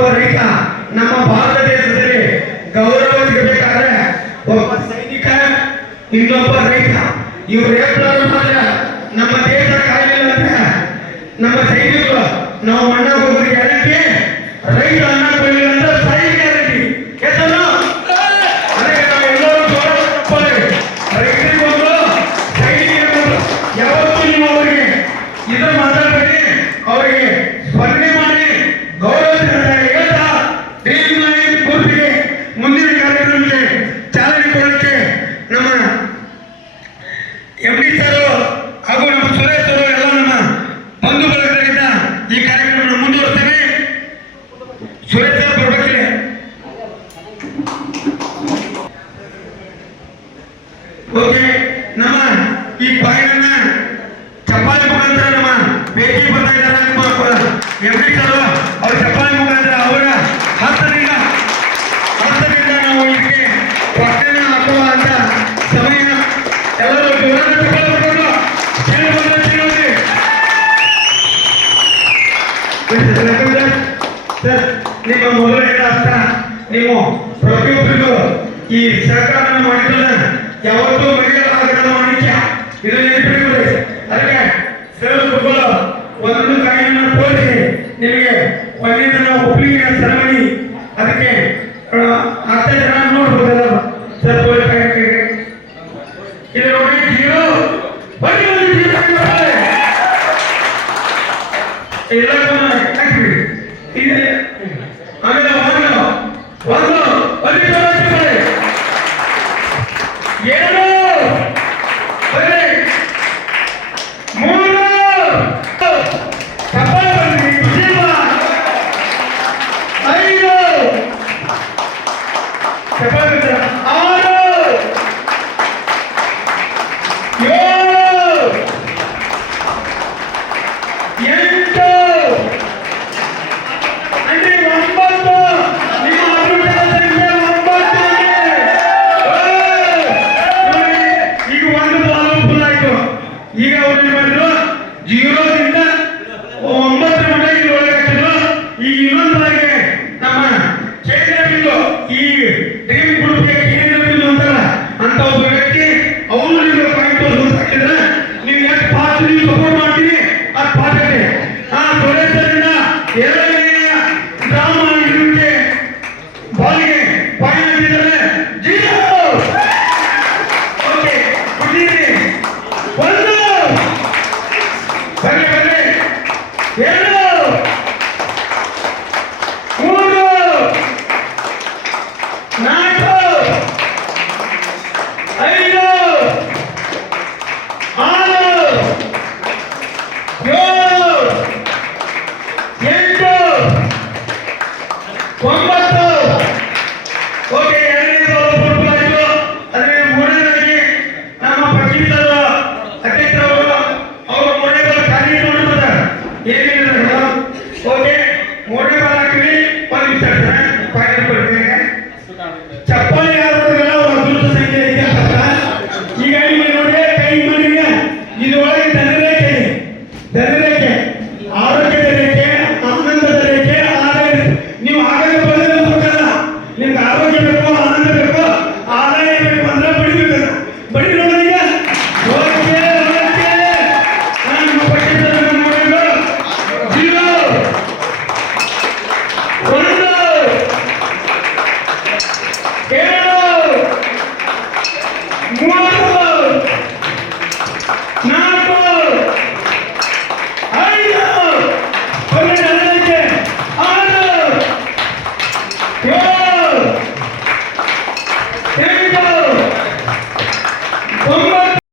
ಒಬ್ಬ ರೈತ ನಮ್ಮ ಭಾರತ ದೇಶದಲ್ಲಿ ಗೌರವ ಸಿಗಬೇಕಾದ್ರೆ ಒಬ್ಬ ಸೈನಿಕ, ಇನ್ನೊಬ್ಬ ರೈತ. ಇವ್ರು ಏಪ್ರಿಲ್ ಮಾತ್ರ ನಮ್ಮ ದೇಶ ಕಾಯಲಿಲ್ಲ ಅಂದ್ರೆ ನಮ್ಮ ಸೈನಿಕರು ನಾವು ಮಣ್ಣ ಹೋಗೋದು ಗ್ಯಾರಂಟಿ, ರೈತ ಅನ್ನ ಕೊಡಲಿಲ್ಲ ಅಂದ್ರೆ ಸಾಯಿ ಗ್ಯಾರಂಟಿ. ಹೆಸರು ಅದಕ್ಕೆ ನಾವು ಎಲ್ಲರೂ ತಪ್ಪದೆ ರೈತರಿಗೊಂದು ಸೈನಿಕರಿಗೊಂದು ಯಾವತ್ತೂ ನೀವು ಅವರಿಗೆ ಇದು ಮಾತಾಡಬೇಡಿ, ಅವರಿಗೆ ಸ್ಪರ್ಧೆ ಮಾಡಿ ಗೌರವ ಹೇಳ್ತಾ ಡ್ರೀಮ್ ಲೈನ್ ಗುಂಪಿಗೆ ಮುಂದಿನ ಕಾರ್ಯಕ್ರಮಕ್ಕೆ ಚಾಲನೆ ಕೊಡಲಿಕ್ಕೆ ನಮ್ಮ MD ಸರ್ ಹಾಗೂ ನಮ್ಮ ಸುರೇಶ್ ಅವರು ಎಲ್ಲ ನಮ್ಮ ಬಂಧು ಬಳಗದಿಂದ ಈ ಕಾರ್ಯಕ್ರಮ ಮುಂದುವರಿಸ್ತೇವೆ. ಸುರೇಶ್ ಸರ್ ಬರ್ಬೇಕಿದೆ. ಓಕೆ, ನಮ್ಮ ಈ ಪಾಯನ್ನ ಚಪ್ಪಾಳಿ ಮುಖಾಂತರ ನಮ್ಮ ಭೇಟಿ ಬರ್ತಾ ಇದ್ದಾರೆ. ನಿಮ್ಮ MD ಸರ್ ಅವ್ರ ಚಪ್ಪಾಳಿ ಮುಖಾಂತರ ಅವರ ಹಸ್ತದಿಂದ ನಾವು ಇದಕ್ಕೆ ಪ್ರಶ್ನೆ ಹಾಕುವ ಅಂತ ಸಮಯ ಎಲ್ಲರೂ ಜೋರಾದ ಚಪ್ಪಾಳೆ ಕೊಡೋದು. ಸರ್, ನಿಮ್ಮ ಮೊದಲನೇ ಅರ್ಥ ನೀವು ಪ್ರತಿಯೊಬ್ಬರಿಗೂ ಈ ಸಹಕಾರ ಮಾಡಿದ್ರೆ ಯಾವತ್ತೂ ಮರೆಯಲಾಗದ ವಾಣಿಜ್ಯ ಇದು ನೆನಪಿಡಿಕೊಳ್ಳಿ. ಅದಕ್ಕೆ ಸರ್ ಒಂದು ಕಾರ್ಯವನ್ನು ತೋರಿಸಿ ನಿಮಗೆ ಒಂದನೇ ನಾವು ಒಪ್ಪಿಗೆ ಸರಮಣಿ ಅದಕ್ಕೆ ಅರ್ಥ ಜನ ನೋಡ್ಬೋದಲ್ಲ ಸರ್. ಇದು ನೋಡಿ ಜೀರೋ ಬನ್ನಿ ಒಂದು ಜೀರೋ ಎಲ್ಲ ಆಮೇಲೆ ಒಂದು ಎರಡು ಮೂರು ಐದು ಆರು ಏಳು ಎಂಟು ಅಂದ್ರೆ 9. ನಿಮ್ಮ ಅದೃಷ್ಟದ ಸಂಖ್ಯೆ 9. ಈಗ ಒಂದು ಬಾಲ್ ಫುಲ್ ಆಯ್ತು. ಈಗ ಅವ್ರು ಏನ್ ಮಾಡಿದ್ರು 0ದಿಂದ 9 ಮಟ್ಟ ಇಲ್ಲಿ ಒಳಗೆ ಹಾಕಿದ್ರು. ಈಗ ಇನ್ನೊಂದು ಬಾರಿಗೆ ನಮ್ಮ ಕೇಂದ್ರ ಬಿಲ್ಲು, ಈ ಡ್ರೀಮ್ ಗ್ರೂಪ್ಗೆ ಕೇಂದ್ರ ಬಿಲ್ಲು ಅಂತಾರ ಅಂತ ಒಬ್ಬ ವ್ಯಕ್ತಿ ಅವನು ನಿಮ್ಗೆ ಪಾಯಿಂಟ್ ಹಾಕಿದ್ರೆ ನೀವು ಎಷ್ಟು ಪಾಸ್ ನೀವು ಸಪೋರ್ಟ್ ಮಾಡ್ತೀವಿ ಅದು ಪಾಸ್ ಇದೆ. ಆ ಸುರೇಶರಿಂದ ಎರಡನೆಯ ಡ್ರಾಮಾ ಇದಕ್ಕೆ ಬಾಲಿಗೆ ಪಾಯಿಂಟ್ ಹಾಕಿದ್ದಾರೆ 0. ಓಕೆ, ಕುಡೀರಿ. 1 ಬರ್ರಿ 2 3 4 5 ಓಕೆ, ಎರಡನೇ ಬಾಲ್ ಆಯ್ತು. ಅದೇ ಮೂರನೇದಾಗಿ ನಮ್ಮ ಪಕ್ಷೀಸರು ಅಧ್ಯಕ್ಷರವರು ಅವರು ಮೂರನೇ ಬಾಲ್ ಖಾಲಿ ನೋಡ್ತಾರೆ ಏನಿಲ್ಲ. ಓಕೆ, ಮೂರನೇ ಬಾಲ್ ಹಾಕಿವಿ. ಒಂದು ನಿಮಿಷ ಫೈನಲ್ ಕೊಡ್ತೇನೆ. ಚಪ್ಪಾಳಿ ಯಾರಿಲ್ಲ ಅವ್ರ ಅದೃಷ್ಟ ಸಂಖ್ಯೆ ಇದೆ. ಈಗ ನಿಮಗೆ ನೋಡಿ ಕೈ ಮನೆಗೆ ಇದು ಒಳಗೆ ಧನರೇಖೆ ಇದೆ. ಧನರೇಖೆ ಆರೋಗ್ಯದ ರೇಖೆ, ಆನಂದದ ರೇಖೆ, ಆದಾಯ. ನೀವು ಆದಾಯ ಬಂದ್ರೆ ಗೊತ್ತಲ್ಲ, ನಿಮ್ಗೆ ಆರೋಗ್ಯ ಬೇಕು, ಆನಂದ ಬೇಕು, ಆದಾಯ ಬೇಕು ಅಂದ್ರೆ ಬಡಿಬೇಕಲ್ಲ. ಬಡಿ ನೋಡಿಗೆ ನಮ್ಮ ಪಕ್ಷದ ನೋಡಿದ್ರು 0 1 2 3 4 5 6 7